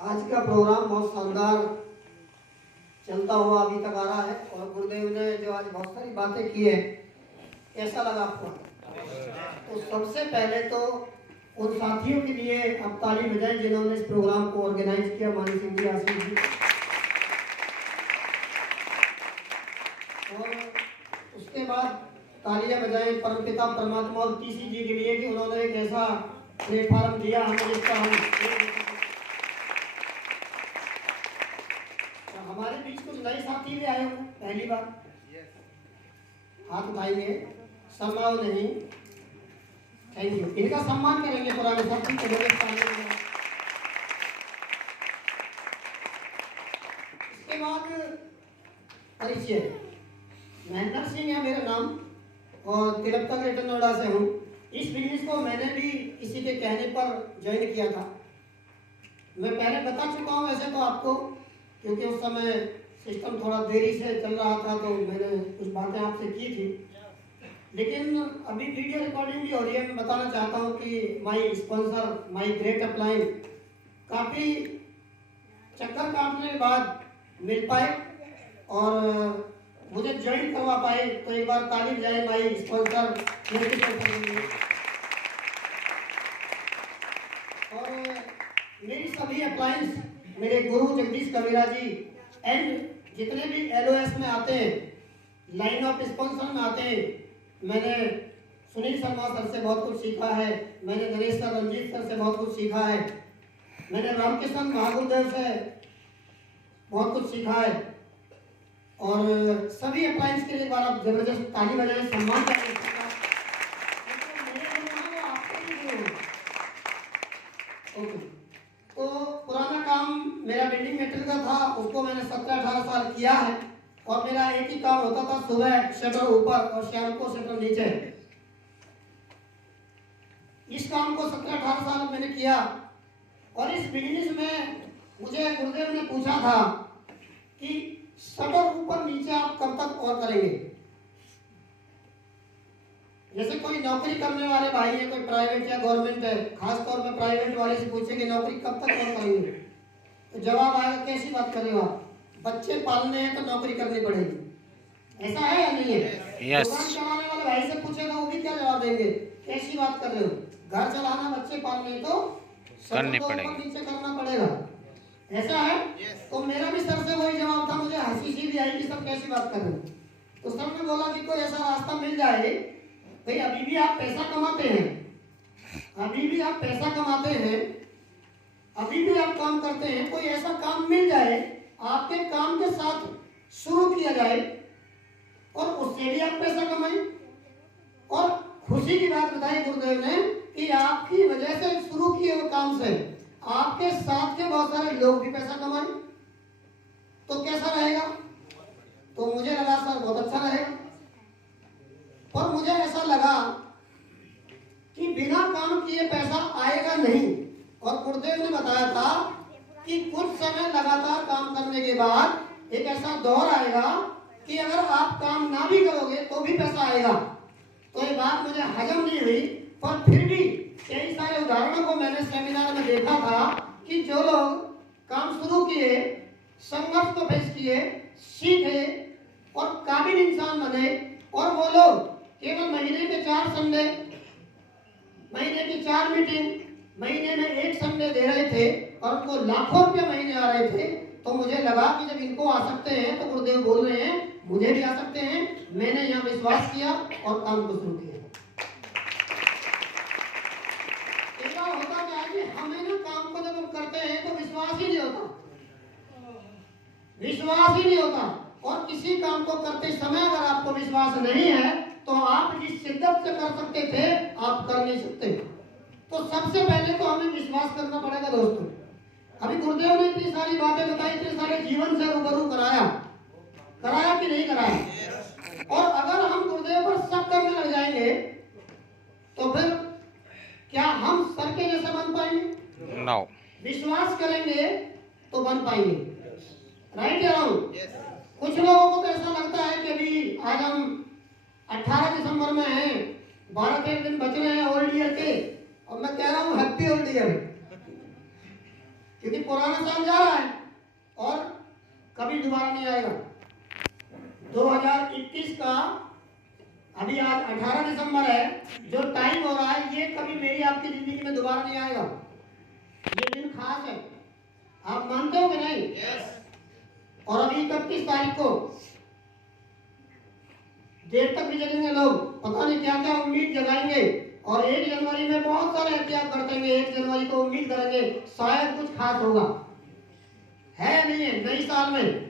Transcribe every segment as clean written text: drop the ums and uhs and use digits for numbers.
आज का प्रोग्राम बहुत शानदार चलता हुआ अभी तक आ रहा है और गुरुदेव ने जो आज बहुत सारी बातें की है, कैसा लगा आपको? तो सबसे पहले तो उन साथियों के लिए आप ताली बजाएं जिन्होंने इस प्रोग्राम को ऑर्गेनाइज किया, मानी सिंह जी, आशीष जी। और उसके बाद तालियां बजाएं परमपिता परमात्मा और टीसी जी के लिए कि उन्होंने एक ऐसा प्लेटफॉर्म दिया हमें जिसका हम हमारे बीच कुछ नए साथी भी आए होंगे पहली बार, हाथ उठाएंगे, सम्मान नहीं, थैंक यू, इनका सम्मान करेंगे पुराने साथी के लोग। इसके बाद परिचय, महेंद्र सिंह है मेरा नाम और तिरपका ग्रेटर नोएडा से हूँ। इस बिजनेस को मैंने भी किसी के कहने पर ज्वाइन किया था। मैं पहले बता चुका हूँ वैसे तो आपको, क्योंकि उस समय सिस्टम थोड़ा देरी से चल रहा था तो मैंने कुछ बातें आपसे की थी, लेकिन अभी वीडियो रिकॉर्डिंग भी हो रही है। मैं बताना चाहता हूँ कि माई स्पॉन्सर माई ग्रेट अपलाइन काफ़ी चक्कर काटने के बाद मिल पाए और मुझे ज्वाइन करवा पाए, तो एक बार ताली बजाए माई स्पॉन्सर। और मेरी सभी अप्लायंस मेरे गुरु जगदीश कबीरा जी एंड जितने भी एलओएस में आते हैं, लाइन ऑफ स्पॉन्सर में आते हैं, मैंने सुनील शर्मा सर से बहुत कुछ सीखा है, मैंने नरेश सर, रंजीत सर से बहुत कुछ सीखा है, मैंने रामकृष्ण महागुरुदेव से बहुत कुछ सीखा है। और सभी अप्लायंस के लिए एक बार आप जबरदस्त ताली बजाएं, सम्मान करें। तो पुराना काम मेरा बिल्डिंग मेटेरियल का था, उसको मैंने 17-18 साल किया है और मेरा एक ही काम होता था, सुबह शटर ऊपर और शाम को शटर नीचे। इस काम को 17-18 साल मैंने किया और इस बिजनेस में मुझे गुरुदेव ने पूछा था कि शटर ऊपर नीचे आप कब तक और करेंगे। जैसे कोई नौकरी करने वाले भाई है, कोई प्राइवेट या गवर्नमेंट है, खास तौर में प्राइवेट वाले से पूछेंगे नौकरी कब तक और करेंगे, तो जवाब आएगा कैसी बात कर रहे हो आप, बच्चे पालने हैं तो नौकरी करनी पड़ेगी। ऐसा है या नहीं है? दुकान चलाने वाले भाई से पूछेगा वो भी क्या जवाब देंगे, कैसी बात कर रहे हो, घर चलाना बच्चे पालने तो करनी पड़ेगी, नीचे करना पड़ेगा। ऐसा है? तो मेरा भी सर से वही जवाब था, मुझे हंसी सी भी आई कि सर कैसी बात कर रहे हो। तो सर ने बोला कि कोई ऐसा रास्ता मिल जाए, भाई अभी भी आप पैसा कमाते हैं, अभी भी आप पैसा कमाते हैं, अभी भी आप काम करते हैं, कोई ऐसा काम मिल जाए आपके काम के साथ शुरू किया जाए और उससे भी आप पैसा कमाएं। और खुशी की बात बताई गुरुदेव ने कि आपकी वजह से शुरू किए हुए काम से आपके साथ के बहुत सारे लोग भी पैसा कमाएं, तो कैसा रहेगा? तो मुझे लगा सर बहुत अच्छा रहेगा, पर मुझे ऐसा लगा कि बिना काम किए पैसा आएगा नहीं। और गुरुदेव ने बताया था कि कुछ समय लगातार काम करने के बाद एक ऐसा दौर आएगा कि अगर आप काम ना भी करोगे तो भी पैसा आएगा। तो ये बात मुझे हजम नहीं हुई, पर फिर भी कई सारे उदाहरणों को मैंने सेमिनार में देखा था कि जो लोग काम शुरू किए, संघर्ष को फेस किए, सीखे और काबिल इंसान बने, और वो लोग केवल महीने के 4 संडे, महीने की 4 मीटिंग, महीने में 1 संडे दे रहे थे और उनको लाखों रुपए महीने आ रहे थे, तो मुझे लगा कि जब इनको आ सकते हैं तो गुरुदेव बोल रहे हैं मुझे भी आ सकते हैं। मैंने यहाँ विश्वास किया और काम को शुरू किया। एक बार होता क्या है कि हमें ना काम को जब हम करते हैं तो विश्वास ही नहीं होता, विश्वास ही नहीं होता। और किसी काम को करते समय अगर आपको विश्वास नहीं है तो आप जिस शिद्दत से कर सकते थे आप कर नहीं सकते। तो सबसे पहले तो हमें विश्वास करना पड़ेगा दोस्तों। अभी गुरुदेव ने इतनी सारी बातें बताई, इतने सारे जीवन से रूबरू कराया कि नहीं कराया। और अगर हम गुरुदेव पर शक करने लग जाएंगे तो फिर क्या हम सर के जैसे बन पाएंगे? नो। विश्वास करेंगे तो बन पाएंगे, राइट या रॉन्ग? कुछ लोगों को तो ऐसा लगता है कि अभी आज हम 18 दिसंबर में हैं, 12 दिन बच रहे हैं ओल्ड ईयर के, और मैं कह रहा हूँ हैप्पी ओल्ड ईयर। क्योंकि पुराना साल जा रहा है और कभी दोबारा नहीं आएगा। 2021 का अभी आज 18 दिसंबर है, जो टाइम हो रहा है ये कभी मेरी आपकी जिंदगी में दोबारा नहीं आएगा। ये दिन खास है, आप मानते हो कि नहीं? और अभी 31 तारीख को देर तक भी जगेंगे लोग, पता नहीं क्या क्या उम्मीद जगाएंगे, और 1 जनवरी में बहुत सारे एहतियात बरतेंगे। 1 जनवरी को उम्मीद करेंगे शायद कुछ खास होगा, है नहीं है। नई साल में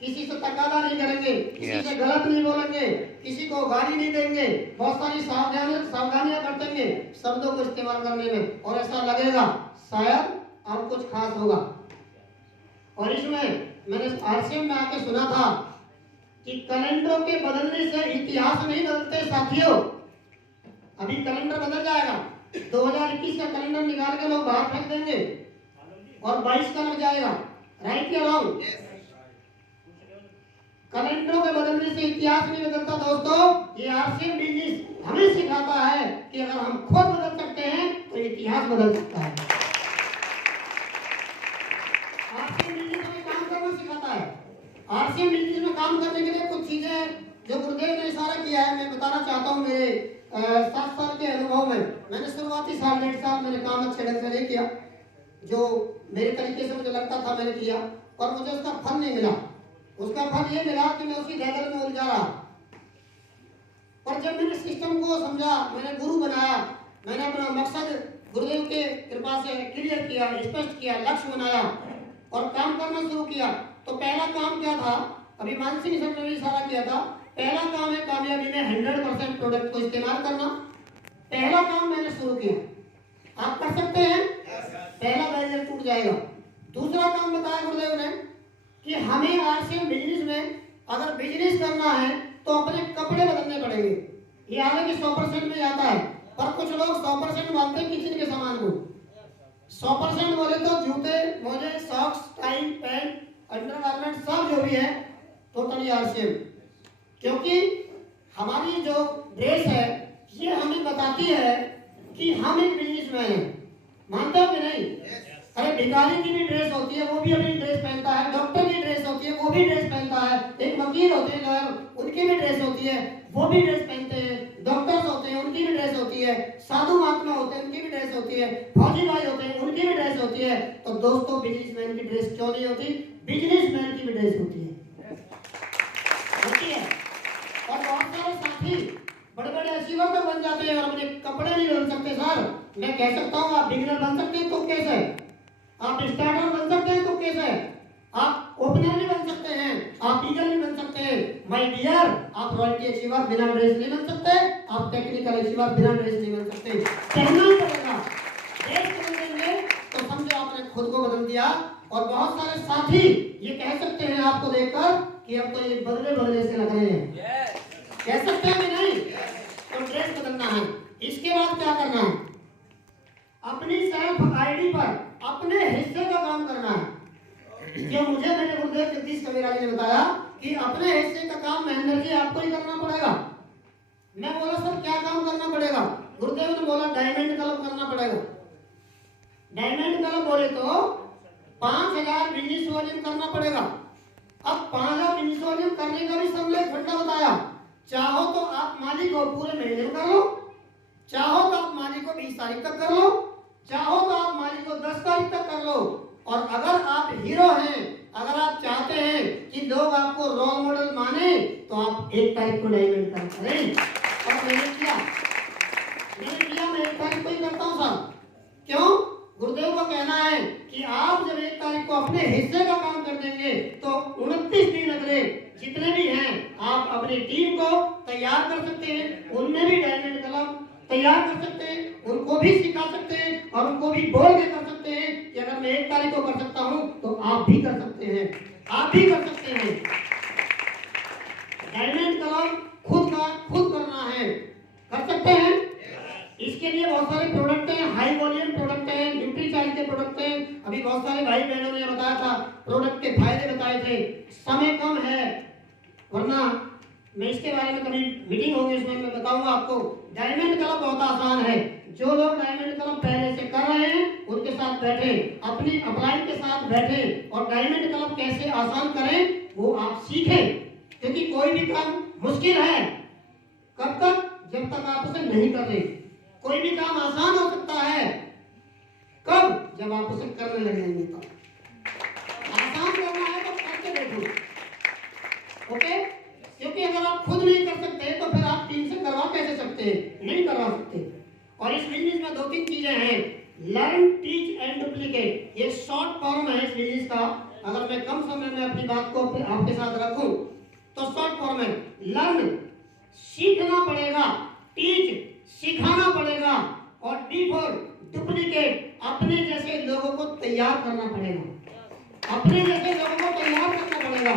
किसी से तकादा नहीं करेंगे, किसी से गलत नहीं बोलेंगे, किसी को गाली नहीं देंगे, बहुत सारी सावधानियां बरतेंगे शब्दों को इस्तेमाल करने में, और ऐसा लगेगा शायद अब कुछ खास होगा। और इसमें मैंने आरसीएम में आके सुना था कि कैलेंडरों के बदलने से इतिहास नहीं बदलते साथियों। अभी कैलेंडर बदल जाएगा, 2021 का कैलेंडर निकाल के लोग बाहर फेंक देंगे और 22 का लग जाएगा। राइट या रॉन्ग? कैलेंडरों के बदलने से इतिहास नहीं बदलता दोस्तों। ये आरसीएम बिजनेस हमें सिखाता है कि अगर हम खुद बदल सकते हैं तो इतिहास बदल सकता है। आरसीएम बिजनेस हमें काम करना सिखाता है। आरसीएम बिजनेस में काम करने के लिए कुछ चीजें जो गुरुदेव ने इशारा किया है, मैं बताना चाहता हूँ। मेरे 7 साल के अनुभव में मैंने शुरुआती साल 1.5 साल मैंने काम अच्छे ढंग से नहीं किया, जो मेरे तरीके से मुझे लगता था मैंने किया, और मुझे उसका फल नहीं मिला। उसका फल ये मिला कि मैं उसी दलदल में उलझा रहा। पर जब मैंने सिस्टम को समझा, मैंने गुरु बनाया, मैंने अपना मकसद गुरुदेव के कृपा से क्लियर किया, स्पष्ट किया, लक्ष्य बनाया और काम करना शुरू किया, तो पहला काम क्या था? अभी मानसिंह सर ने भी इशारा किया था, पहला काम है कामयाबी में 100% प्रोडक्ट को इस्तेमाल करना। पहला काम मैंने शुरू किया, आप कर सकते हैं। पहला बैरियर टूट जाएगा। दूसरा काम बताया गुरुदेव ने कि हमें आरसीएम बिजनेस में अगर बिजनेस करना है तो अपने कपड़े बदलने पड़ेंगे। ये हालांकि 100% में आता है, पर कुछ लोग 100% मानते हैं किचन के सामान को। 100% बोले तो जूते, मोजे, सॉक्स, टाई, पैंट, अंडरगारमेंट सब जो भी है टोटली आरसीएम। क्योंकि हमारी जो ड्रेस है ये हमें बताती है कि हम एक बिजनेसमैन हैं। मानते हो कि नहीं? अरे भिखारी की भी ड्रेस होती है, वो भी अपनी ड्रेस पहनता है। डॉक्टर की ड्रेस होती है, वो भी ड्रेस पहनता है। एक वकील होते हैं लॉयर, उनकी भी ड्रेस होती है, वो भी ड्रेस पहनते हैं। डॉक्टर्स होते हैं, उनकी भी ड्रेस होती है। साधु महात्मा होते हैं, उनकी भी ड्रेस होती है। फौजी भाई होते हैं, उनकी भी ड्रेस होती है। तो दोस्तों बिजनेसमैन की ड्रेस क्यों नहीं होती? बिजनेसमैन की भी ड्रेस होती है। और बहुत सारे साथी बड़े बड़े अचीवर तो बन जाते हैं और अपने कपड़े नहीं बदल सकते। सर मैं कह सकता हूँ आप बिगिनर बन सकते हैं तो कैसे? आप स्टार्टर बन सकते हैं तो कैसे? आप ओपनर भी बन सकते हैं, आप ईगल भी बन सकते हैं। माय डियर, आप रॉयल्टी अचीवर बिना ड्रेस नहीं बन सकते, आप टेक्निकल अचीवर बिना ड्रेस नहीं बन सकते। पहनना ही पड़ेगा। ड्रेस बदलेंगे तो समझो आपने खुद को बदल दिया। और बहुत सारे साथी ये कह सकते हैं आपको देखकर कि अब तो ये बदले बदले से लग रहे हैं। कह सकते हैं कि नहीं? तो ड्रेस बदलना है। इसके बाद क्या करना है? अपनी सेल्फ आईडी पर अपने हिस्से का काम करना है। जो मुझे मेरे गुरुदेव जगदीश कबीरा जी ने बताया कि अपने हिस्से का काम महेंद्र जी आपको ही करना पड़ेगा। मैं बोला सर क्या काम करना पड़ेगा? गुरुदेव ने बोला डायमंड क्लब करना पड़ेगा। डायमंड क्लब बोले तो 5000 बिजनेस वॉल्यूम करना पड़ेगा। अब 5000 बिजनेस वॉल्यूम करने का भी सबने फंडा बताया। चाहो तो आप मालिक को पूरे महीने में कर लो, चाहो तो आप मालिक को 20 तारीख तक कर लो, चाहो तो आप मालिक को 10 तारीख तक कर लो। और अगर आप हीरो हैं, अगर आप चाहते हैं कि लोग आपको रोल मॉडल माने, तो आप 1 तारीख को डायमंड करें। और मैंने किया, मैं 1 तारीख को ही करता हूँ साहब। क्यों? गुरुदेव का कहना है कि आप जब 1 तारीख को अपने हिस्से का काम कर देंगे तो 29 दिन अगले जितने भी हैं आप अपनी टीम को तैयार कर सकते हैं, उनमें भी डायमंड क्लब तैयार कर सकते हैं, उनको भी सिखा सकते हैं और उनको भी बोल के कर सकते हैं कि अगर मैं 1 तारीख को कर सकता हूं तो आप भी कर सकते हैं, आप भी कर सकते हैं। डायमंड क्लब खुद करना है, कर सकते हैं। इसके लिए बहुत सारे प्रोडक्ट हैं, हाई वॉल्यूम प्रोडक्ट हैं, न्यूट्रीचार्ज के प्रोडक्ट हैं। अभी बहुत सारे भाई बहनों ने बताया था, प्रोडक्ट के फायदे बताए थे। समय कम है, वरना मैं इसके बारे में कभी मीटिंग होगी उसमें मैं बताऊंगा आपको। डायमंड क्लब बहुत आसान है। जो लोग डायमंड क्लब पहले से कर रहे हैं उनके साथ बैठे, अपनी अपलाइन के साथ बैठे और डायमंड क्लब कैसे आसान करें वो आप सीखें, क्योंकि कोई भी काम मुश्किल है कब तक, जब तक आप उसे नहीं कर रहे। कोई भी काम आसान हो सकता है कब, जब आप उसे करने लगेंगे। तो आसान करना है तो करके देखो, ओके। क्योंकि अगर आप खुद नहीं कर सकते तो फिर आप टीम से करवा कैसे सकते हैं, नहीं करवा सकते। और इस बिजनेस में 2-3 चीजें हैं, लर्न, टीच एंड डुप्लीकेट। ये शॉर्ट फॉर्म है इस बिजनेस का। अगर मैं कम समय में अपनी बात को आपके साथ रखूं तो शॉर्ट फॉर्म है, लर्न सीखना पड़ेगा, टीच सिखाना पड़ेगा, और डी फॉर डुप्लीकेट अपने जैसे लोगों को तैयार करना पड़ेगा, अपने जैसे लोगों को तैयार करना पड़ेगा।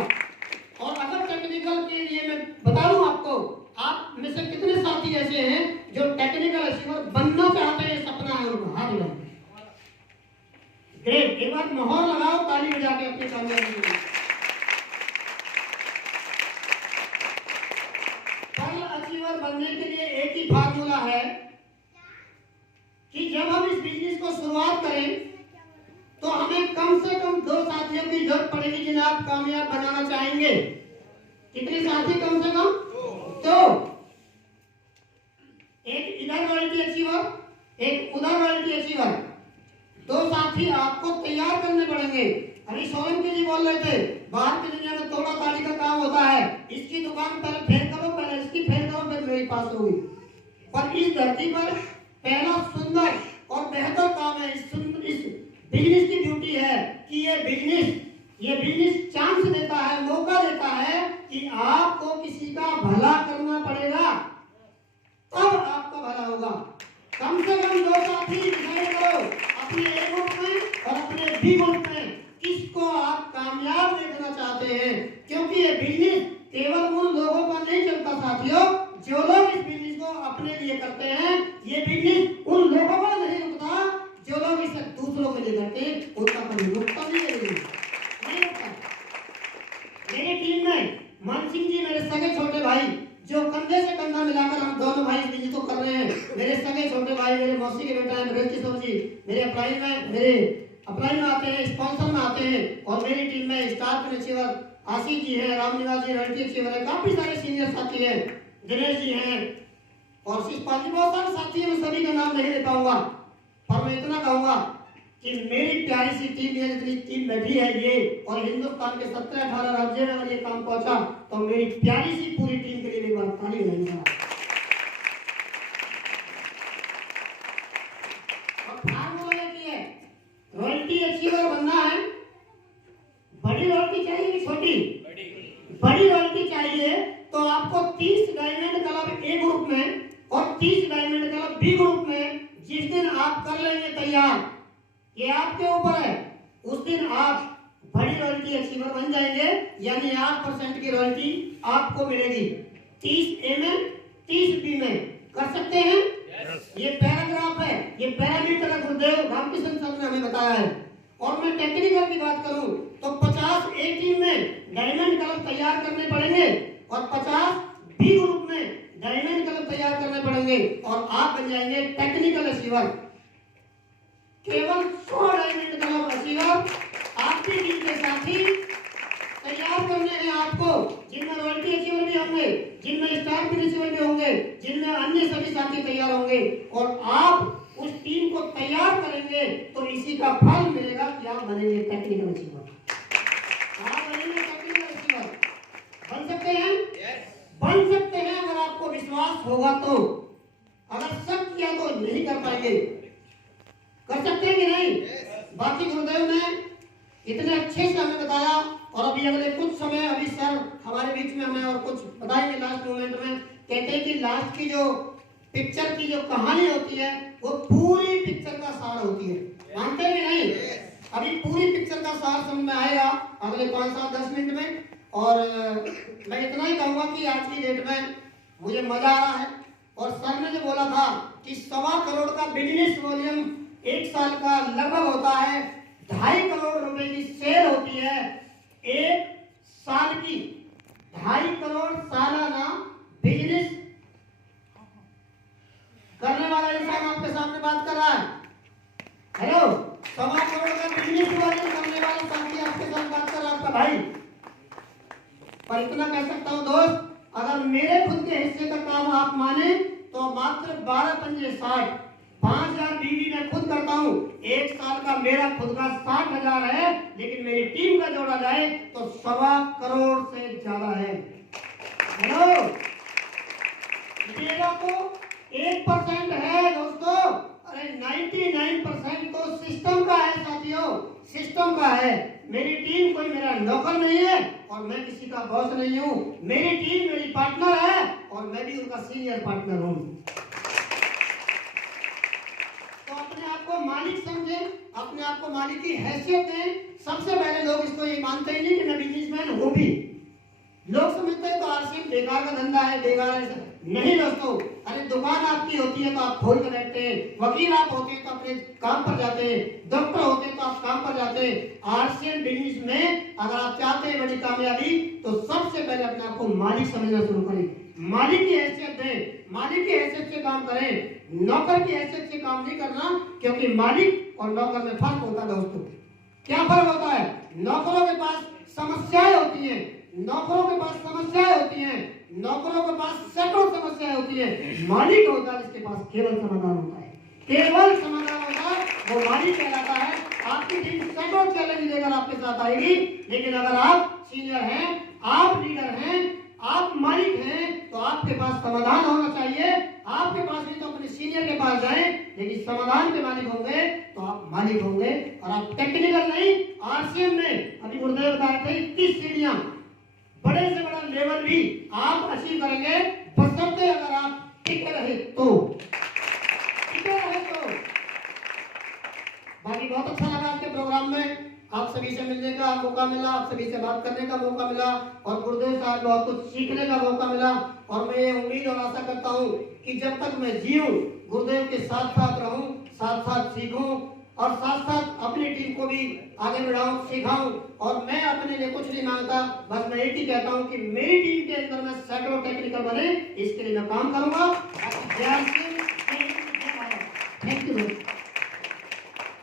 और अगर टेक्निकल के लिए मैं बता दूं आपको, आप में से कितने साथी ऐसे हैं जो टेक्निकल अचीवर बनना चाहते हैं, सपना है उनका, हाथ मिलाओ। ग्रेट, एक बार माहौल लगाओ ताली बजा के अपनी कामयाबी के लिए। पर्ल अचीवर बनने के लिए एक ही फार्मूला है कि जब हम इस बिजनेस को शुरुआत करें तो हमें कम से कम 2 साथियों की जरूरत पड़ेगी जिन्हें आप कामयाब बनाना चाहेंगे। कितने साथी? कम से कम 2। एक इधर रॉयल्टी अचीवर, एक उधर रॉयल्टी अचीवर। 2 साथी आपको तैयार करने पड़ेंगे। अभी सोलंकी जी बोल रहे थे, बाहर की दुनिया में तोड़ा ताली का काम होता है, इसकी दुकान पहले फेल करो, पहले इसकी फेल करो, फिर मेरी पास होगी। पर इस धरती पर पहला सुंदर और बेहतर काम है, इस बिजनेस की ब्यूटी है कि ये बिजनेस चांस देता है, मौका देता है कि आपको किसी का भला करना पड़ेगा, तब आपका भला होगा। कम से कम 2 साथी डिसाइड करो अपने ए ग्रुप में और अपने बी ग्रुप में, किसको आप कामयाब देखना चाहते हैं। क्योंकि ये बिजनेस केवल उन लोगों का नहीं चलता साथियों जो लोग इस बिजनेस को अपने लिए करते हैं। ये बिजनेस उन लोगों को नहीं रुकता जो लोग इसे दूसरों के लिए करते हैं, उनका कभी रुकता नहीं रुकता। मेरी टीम में मान सिंह जी मेरे सगे छोटे भाई, जो कंधे से कंधा मिलाकर हम दोनों भाई इस बिजनेस को कर रहे हैं। मेरे सगे छोटे भाई, मेरे मौसी के बेटा है ब्रज किशोर जी, मेरे अपलाइन में आते हैं, स्पॉन्सर में आते हैं। और मेरी टीम में स्टार अचीवर आशीष जी हैं, राम निवास जी रॉयल्टी अचीवर है, काफी सारे सीनियर साथी हैं, दिनेश जी हैं और शिषपाल जी, बहुत सारे साथी हैं। मैं सभी का नाम नहीं ले पाऊंगा, पर मैं इतना कहूंगा कि मेरी प्यारी सी टीम, ये जितनी टीम बैठी है ये, और हिंदुस्तान के 17-18 राज्यों में अगर ये काम पहुंचा तो मेरी प्यारी सी पूरी टीम के लिए एक बार ताली बजाइएगा। और फार्मूला ये है, रॉयल्टी अचीवर बनना है, बड़ी रॉयल्टी चाहिए कि छोटी? बड़ी रॉयल्टी चाहिए तो आपको 30 डायमंड क्लब ए ग्रुप में और 30 डायमंड क्लब बी ग्रुप में जिस दिन आप कर लेंगे तैयार, ये आपके ऊपर है, उस दिन आप बड़ी रॉयल्टी अचीवर बन जाएंगे। यानी 8% की रॉयल्टी आपको मिलेगी, 30 ए में 30 बी में। कर सकते हैं? ये पैराग्राफ है, ये पैरामीटर है, गुरुदेव रामकिशन सर ने हमें बताया है। और मैं टेक्निकल की बात करूं तो 50 ए टीम में डायमंड क्लब तैयार करने पड़ेंगे और 50 बी ग्रुप में डायमंड क्लब तैयार करने पड़ेंगे और आप बन जाएंगे टेक्निकल अचीवर। केवल 100 डायमंड क्लब अचीवर आपकी टीम के साथी तैयार करने हैं आपको, जिनमें रॉयल्टी अचीवर भी होंगे, जिनमें स्टार अचीवर भी होंगे, जिनमें अन्य सभी साथी तैयार होंगे। और आप उस टीम को तैयार करेंगे तो इसी का फल मिलेगा कि आप बनेंगे टेक्निकल अचीवर। आप बनेंगे टेक्निकल अचीवर। बन सकते हैं? बन सकते हैं अगर आपको विश्वास होगा तो। अगर शक किया तो नहीं कर पाएंगे। कर सकते हैं कि नहीं? बाकी गुरुदेव ने इतने अच्छे से हमें बताया और अभी अगले कुछ समय अभी सर हमारे बीच में हमें और कुछ बताएंगे लास्ट मोमेंट में। कहते हैं कि लास्ट की जो पिक्चर की जो कहानी होती है वो पूरी पिक्चर का सार होती है। मानते हैं कि नहीं? अभी पूरी पिक्चर का सार समझ में आएगा अगले 5-7-10 मिनट में। और मैं इतना ही कहूंगा कि आज की डेट में मुझे मजा आ रहा है। और सर ने जो बोला था कि 1.25 करोड़ का बिजनेस वॉल्यूम 1 साल का लगभग होता है, 2.5 करोड़ रुपए की सेल होती है 1 साल की। 2.5 करोड़ सालाना बिजनेस करने वाला इंसान आपके सामने बात कर रहा है। हेलो, 1.25 करोड़ का बिजनेस करने वाला साथी आपके साथ बात कर रहा है, आपका भाई। पर इतना कह सकता हूँ दोस्त, अगर मेरे खुद के हिस्से का काम आप माने तो मात्र 12 पंजे 60, 5000 बीवी मैं खुद करता हूँ। 1 साल का मेरा खुद का 60,000 है, लेकिन मेरी टीम का जोड़ा जाए तो 1.25 करोड़ से ज्यादा है। हेलो, मेरा तो 1% है दोस्तों, अरे 99% तो सिस्टम का है साथियों, सिस्टम का है। मेरी टीम कोई मेरा नौकर नहीं है और मैं किसी का बॉस नहीं हूँ। मेरी टीम मेरी पार्टनर है और मैं भी उनका सीनियर पार्टनर हूँ। तो अपने आप को मालिक समझे, अपने आप को मालिक की हैसियत दें। सबसे पहले लोग इसको ये मानते ही नहीं कि मैं बिजनेसमैन हूँ भी। लोग समझते हैं तो आरसीएम बेकार का धंधा है, बेकार है। नहीं दोस्तों, अरे दुकान आपकी होती है तो आप खोल कर बैठते हैं, वकील आप होते हैं तो अपने काम पर जाते हैं, डॉक्टर होते हैं तो आप काम पर जाते हैं। आरसीएम बिजनेस में अगर आप चाहते हैं बड़ी कामयाबी तो सबसे पहले अपने आप को मालिक समझना शुरू करें। मालिक की हैसियत दें, मालिक की हैसियत से काम करें, नौकर की हैसियत से काम नहीं करना। क्योंकि मालिक और नौकर में फर्क होता है दोस्तों। क्या फर्क होता है? नौकरों के पास समस्याएं होती हैं, नौकरों के पास समस्याएं होती हैं, नौकरों के पास सैकड़ों समस्याएं होती है। मालिक होता है जिसके पास केवल समाधान होता है, केवल समाधान होता है, वो मालिक कहलाता है। आपकी टीम सैकड़ों चैलेंज लेकर आपके साथ आएगी, लेकिन अगर आप सीनियर हैं, आप लीडर हैं, आप मालिक हैं, तो आपके पास समाधान होना चाहिए। आपके पास भी तो अपने सीनियर के पास जाएं, लेकिन समाधान के मालिक होंगे तो आप मालिक होंगे और आप टेक्निकल नहीं। आरसीएम में अभी गुरुदेव बता रहे थे 21 सीढ़ियां, बड़े से बड़ा लेवल भी आप अचीव करेंगे, बशर्ते अगर आप टिके रहे तो। बाकी बहुत अच्छा लगा आपके प्रोग्राम में, आप सभी से मिलने का मौका मिला, आप सभी से बात करने का मौका मिला और गुरुदेव साहब बहुत कुछ सीखने का मौका मिला। और मैं ये उम्मीद और आशा करता हूँ कि जब तक मैं जीऊँ, गुरुदेव के साथ साथ रहूँ, साथ साथ सीखूं और साथ साथ अपनी टीम को भी आगे बढ़ाऊं, सिखाऊं। और मैं अपने लिए कुछ नहीं मांगता, बस मैं एक ही कहता हूं कि मेरी टीम के अंदर में सैकड़ों टेक्निकल बने, इसके लिए मैं काम करूंगा। Thank you.